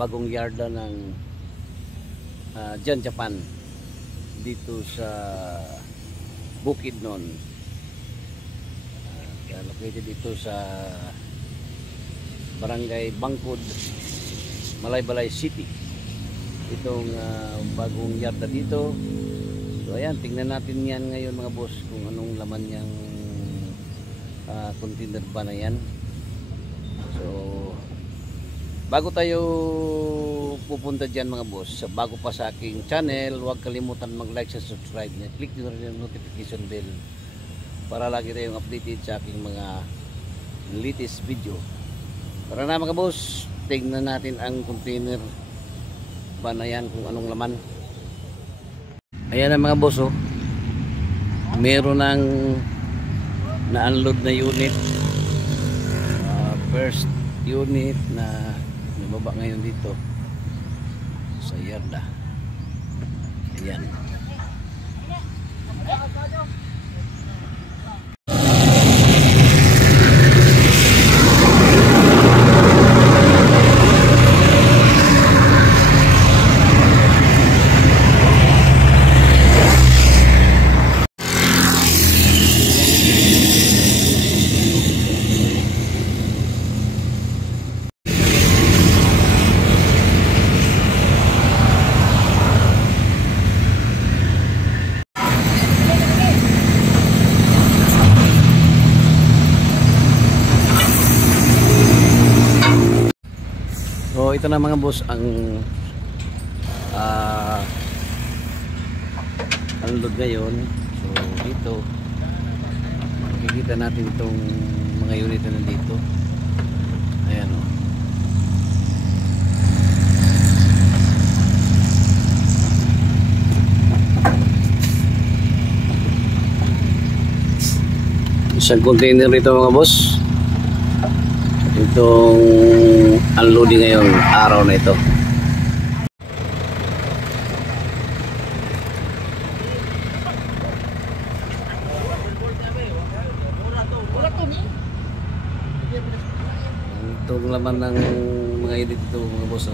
bagong yarda ng Jan Japan dito sa Bukidnon. Located dito sa Barangay Bangkod, Malaybalay City. Itong bagong yarda dito. So ayan, tingnan natin yan ngayon mga boss kung anong laman niyang container ba na yan. So bago tayo pupunta dyan mga boss, bago pa sa aking channel, huwag kalimutan mag-like and subscribe niya. Click nyo rin yung notification bell para lagi tayong updated sa aking mga latest video. Tara na mga boss, tingnan natin ang container ba na yan kung anong laman. Ayan na mga boss, oh. Meron ng na-unload na unit, first unit na nababa ngayon dito sa yarda. Ayan. So ito na mga boss ang unload ngayon. So dito makikita natin itong mga unit na nandito. Ayan o. Isang container rito mga boss. Itong unloading ngayong araw na ito. Itong laman ng mga edit ito mga boss.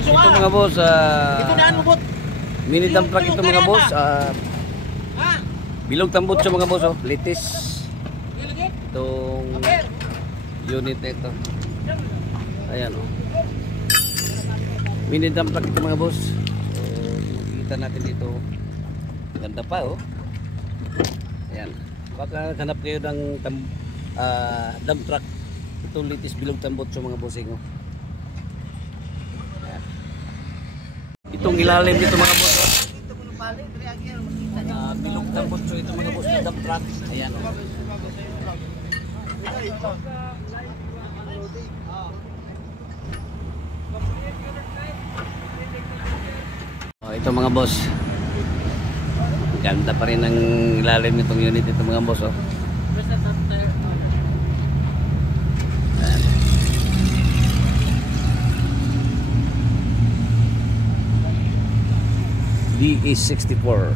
Ito mga boss, mini dump truck ito mga boss. Bilog tambot sa mga boss, litis. Itong unit na ito. Ayan o. Mini dump truck ito mga boss. So makikita natin dito. Ganda pa o. Ayan. Baka hanap kayo ng dump truck. Itong litis bilog tambot sa mga bossing o. Ayan. Itong ilalim dito mga boss o. Bilog tambot so ito mga boss na dump truck. Ayan o. Ito mga boss, ganda pa rin ang ilalim nitong unit ito mga boss oh. DE64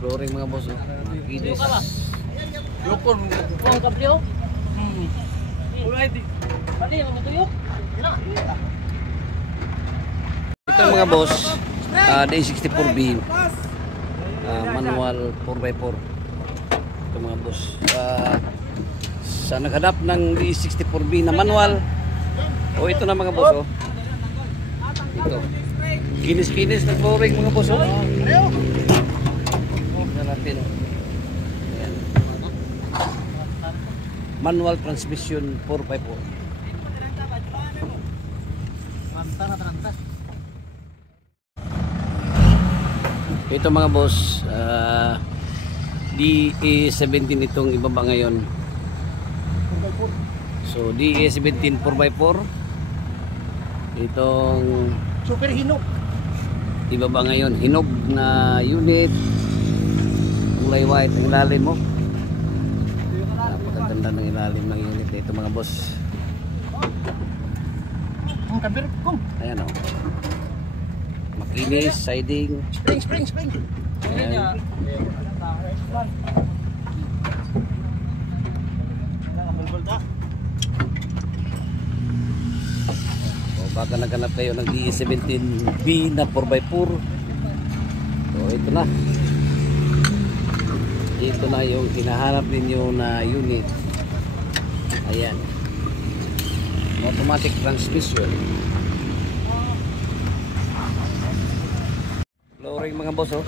flooring mga boss oh. Kinis lukon ang kablyo. Ito mga boss, DE64B manual 4x4. Ito mga boss, sa naghanap ng DE64B na manual, ito na mga boss oh. Ito kinis-kinis na flooring mga boss oh. Tingnan natin. Ayan. Manual transmission 4x4. Ito mga boss, DE17 itong ibaba ngayon. So DE17 4x4. Itong super hinog. Ibaba ngayon, hinog na unit. Kulay white ang ilalim mo. Napakaganda ng ilalim ng unit ito mga boss. Ang kabir ko. Ayan o. Makinis, siding. Spring. Ayan. O baka naghanap kayo ng DE17B na 4x4. So ito na. Ito na yung hinahanap ninyo na unit. Ayan. Automatic transmission. Flooring mga boss, oh.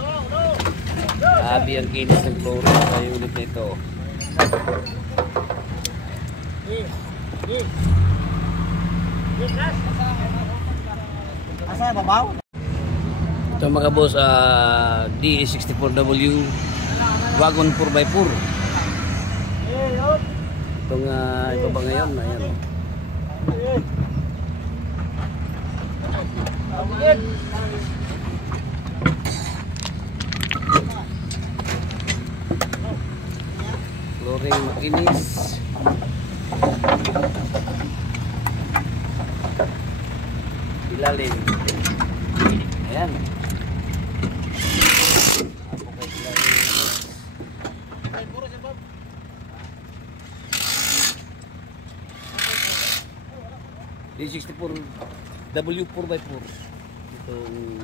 Sabi ang kinis ng flooring sa unit na ito. Asa babaw? Ito mga boss, DE64W wagon 4x4. Itong ito ba ngayon? Ayan, oh. Flooring makinis. Ilalim. Ayan. D64W 4x4. Itong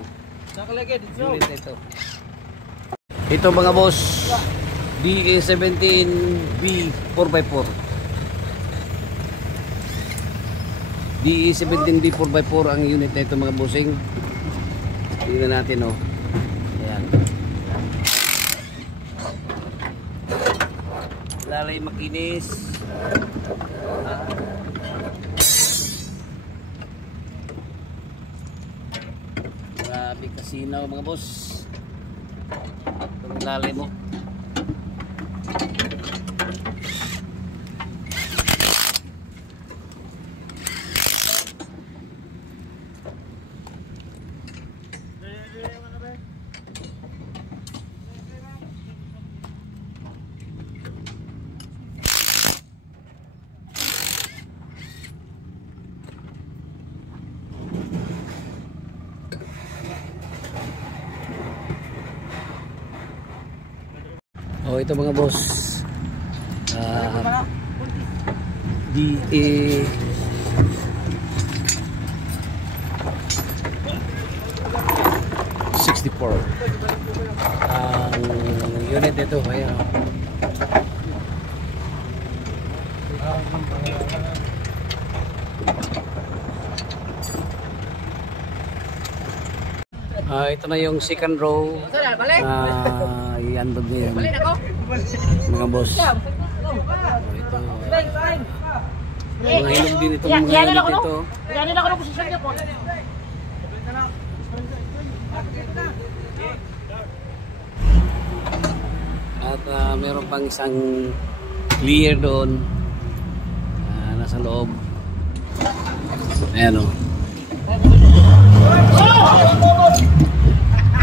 unit na ito. Ito mga boss, DE17B 4x4. DE17B 4x4 ang unit na ito mga bossing. Tingnan natin, oh. Ayan. Lalay makinis. Grabe kasinaw mga boss. Itong lalay mo. Oh, ito mga boss. DE 64. Ang unit nito, ayan. Ito na yung second row. Iandog niya yan. Mga boss. Ito. Mga hinog din itong mga unit ito. Yan ako ng posisyon niya po. At meron pang isang clear doon. Nasa loob. Ayan, o.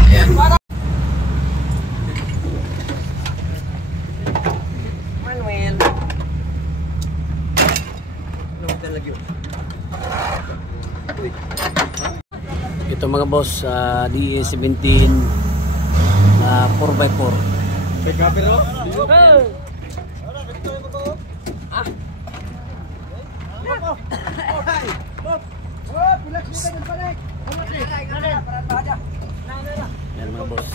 Ayan. Manuel. Ito mga boss, DE17 na 4x4. Ayan. Yan mga boss.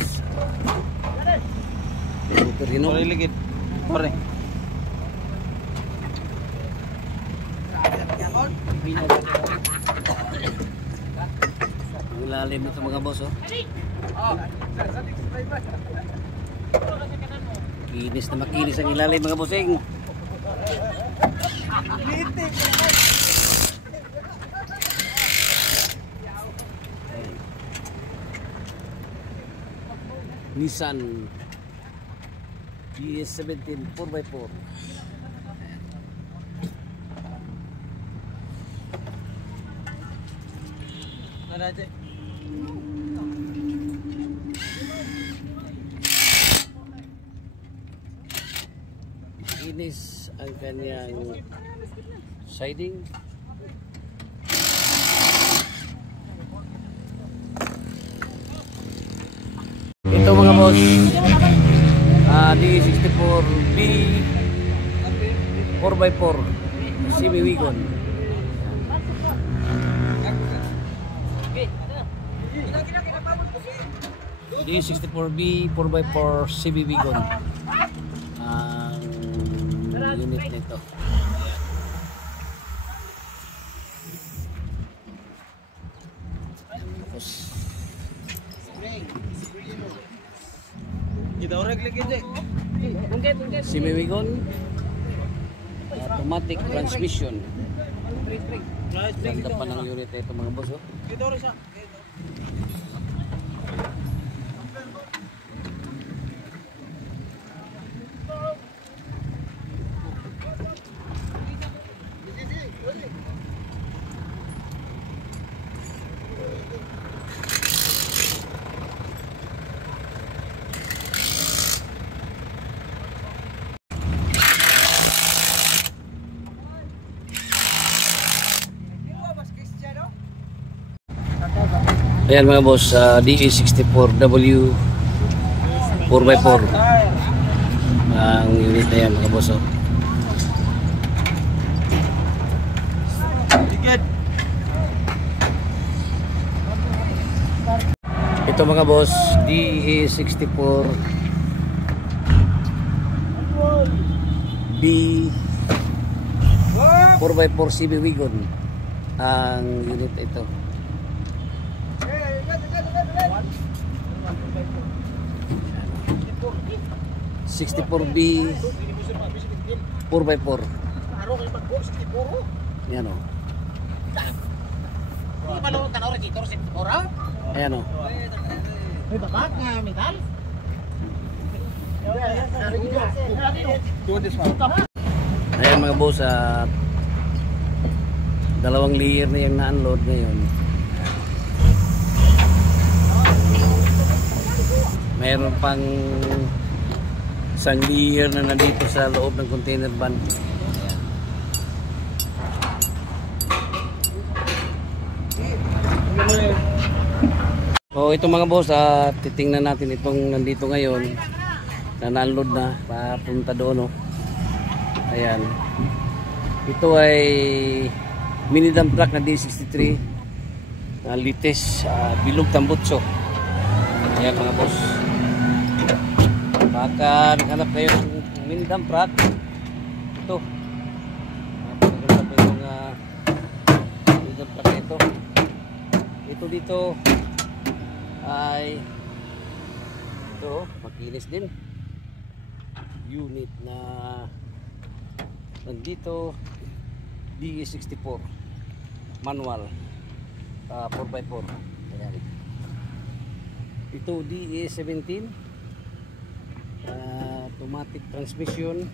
Super hinog. Ligid. Pare. Ang ilalim nito mga boss, oh. Kinis na makinis ang ilalim mga bossing. Nissan DE17 4x4. Kinis ang kanyang siding. mga boss. D64B 4x4 semi-wagon. D64B 4x4 semi-wagon ang unit nito. Semi-wagon, automatic transmission. Ganda pa ng unit ito mga boss. Oh. Ayan mga boss, DE64W 4x4 ang unit na yan mga boss. Oh. Ito mga boss, DE64 B 4x4 CB Wagon ang unit ito. 64B 4x4. Ayan o. Ayan o. Ayan mga boss, dalawang layer na yung na-unload ngayon. Mayroon pang isang layer na nandito sa loob ng container van. So ito mga boss, titingnan natin itong nandito ngayon na na-unload na papunta doon. Oh. Ayan. Ito ay mini dump truck na D63 na Lites, Bilog Tambutso. Ayan mga boss. Baka naghanap kayo ng mini dump truck, ito naghanap kayo ng mini dump truck na ito dito ay ito, makinis din unit na nandito. DE64 manual 4x4. Ayan. Ito DE17 automatic transmission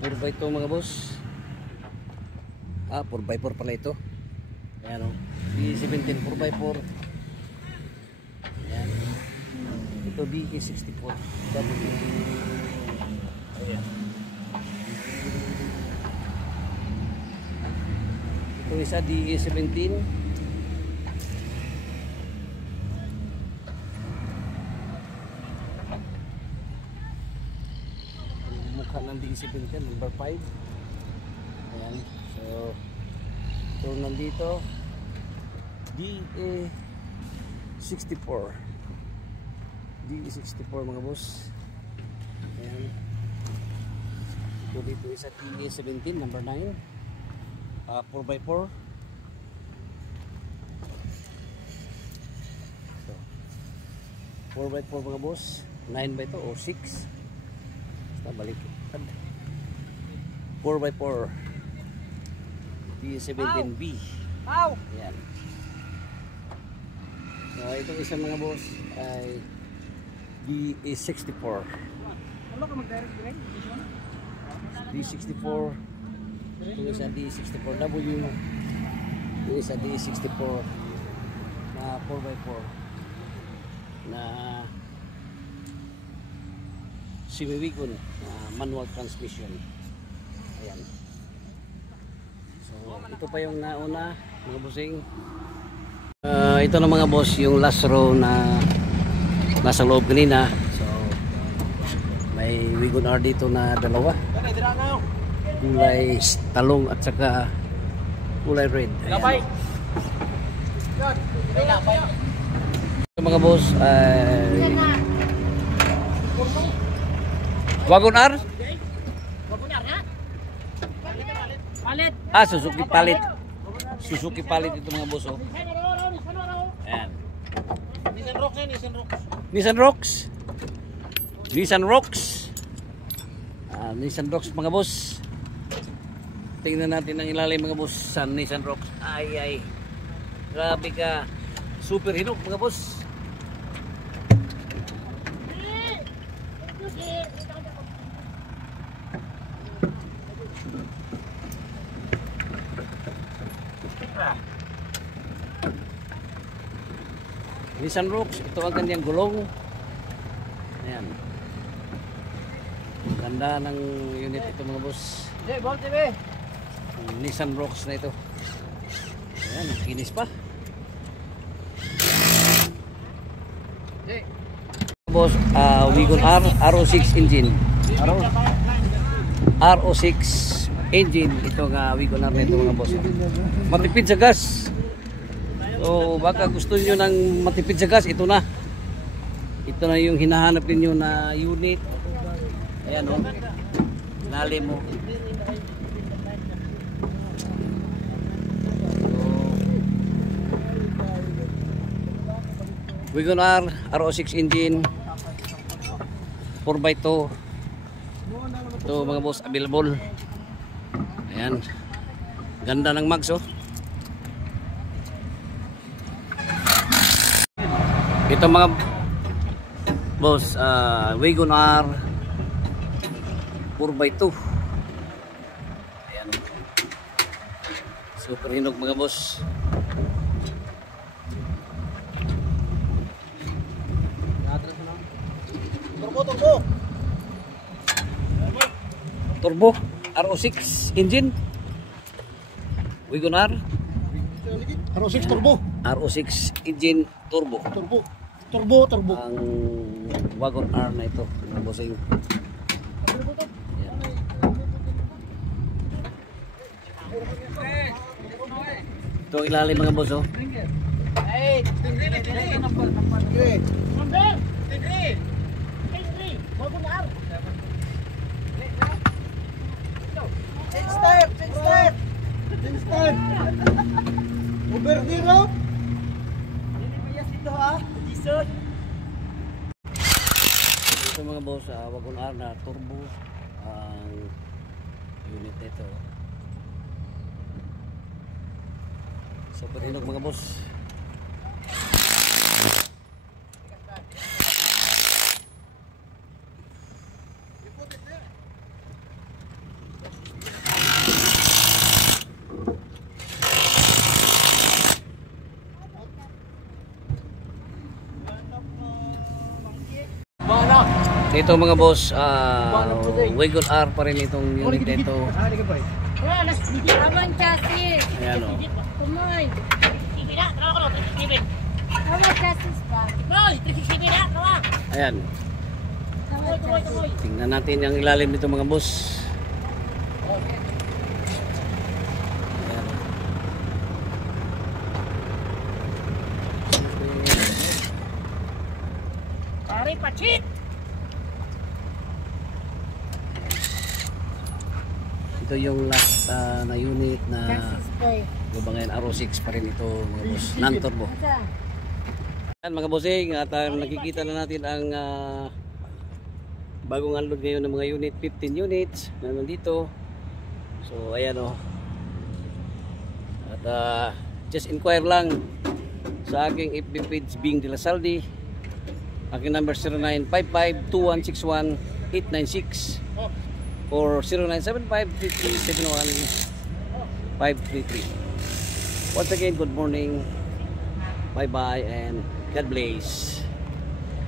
4x2 mga boss. 4x4 pala ito. Ayan o, DE17 4x4. Ayan. Ito DE64 ayan. Ito isa DE17 mukha ng DE17 number 5. Ayan. So ito nandito DE64 mga boss. Ayan. Ito dito isa DE17 number 9 4x4. So 4x4 mga boss. 9x2 o 6. Basta balik 4x4 D17B. Ayan. So itong isa mga boss ay DE64 D64. Ito isa D64W. Ito isa D64 na 4x4 na semi-wagon manual transmission. Ayan. So ito pa yung nauna mga busing. Ito na mga boss, yung last row na nasa loob kanina. So may Wigon R dito na dalawa. Kulay talong at saka kulay red. Ayan. Ito mga boss ay Wagon R? Palit. Suzuki Palit. Suzuki Palit ito mga boss, oh. Ayan. Nissan Rocks. Nissan Rocks. Nissan Rocks mga boss. Tingnan natin ang ilalim mga boss sa Nissan Rocks. Ay. Grabe ka. Super hinog mga boss. Nissan Rocks, ito ang kanyang gulong. Ayan. Ganda ng unit ito mga boss. Nissan Rocks na ito. Ayan, kinis pa. Boss, Wigon R, RO6 engine. RO6 engine. Ito nga Wigon R na ito mga boss. Matipid sa gas. So baka gusto niyo ng matipid sa gas, ito na. Ito na yung hinahanap niyo na unit. Ayan o. Lalim mo. Wigon R, RO6 engine 4x2. Ito mga boss, available. Ayan. Ganda ng mags, oh. Ito mga boss, Wigon R 4x2. Ayan. Super hinog mga boss. Turbo RO6 engine. Wigon R RO6 turbo. RO6 engine turbo. Turbo. Ang Wagon R na ito, mga bossing. Ito ang ilalim mga boss, oh. Change step. Overdue, no? Ito mga boss, Wagon R na turbo ang unit nito. Super hinog mga boss. Ito mga boss, Wigon R pa rin itong unit nito. Abang chassis. Ayan, oh. Kumoy. Abang chassis pa. Ayan. Tingnan natin ang ilalim nito mga boss. Ayan. Pare, pachit! Ito yung last na unit na Chassis pa eh. Gubangayan RO6 pa rin ito mga boss. Non-turbo. Ayan mga bossing, at nakikita na natin ang bagong unload ngayon ng mga unit, 15 units na nandito. So ayan o. At just inquire lang sa aking FB page Bing De La Saldi. Aking number 0955-2161-896 or 0975-3371533. Once again, good morning, bye bye, and God bless.